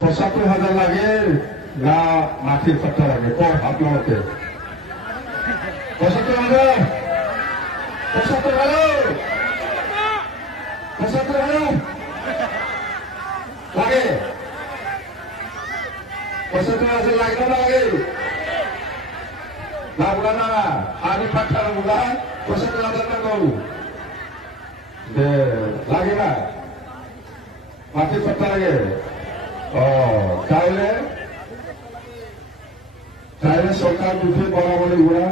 ৭৫,০০০ লাগে না মাটির পাট্টা লাগে আপনার মতে? ৭৫,০০০ লাগে ৭৫,০০০ লাগে না লাগে না বুড়া না আমি পাট্টা বুড়া ৭৫,০০০ টাকা লাগে না মাটির পাট্টা লাগে তাহলে সরকার দুটি বরাবরই গুণা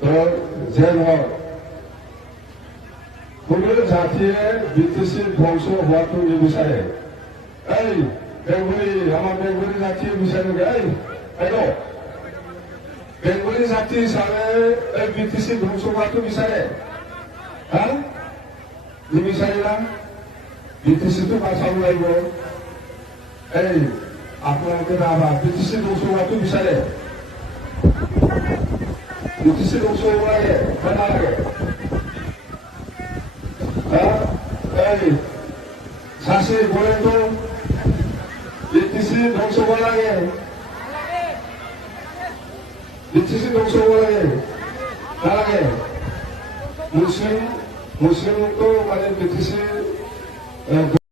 তো যে হোক কোনো জাতিয়ে বিদেশির ধ্বংস হওয়াটো নিবিচাৰে এই বেঙ্গলী আমাৰ বেঙ্গলী জাতি বিচাৰে বেঙ্গলী জাতি হিসাবে এই বিদেশি ধ্বংস হওয়াটো বিচাৰে হ্যাঁ নিবিচাৰে না বিদেশিটো বাঁচাব লাগিব এই আপোনালোকে নাবা বিদেশি ধ্বংস হোৱাটো বিচাৰে বিদেশি ধ্বংস হ'ব লাগে নালাগে এই ঝাঁসিৰ বৰেটো বিদেশি ধ্বংস হ'ব লাগে বিদেশি ধ্বংস হ'ব লাগে নালাগে মুছলিমকো মানে বিদেশি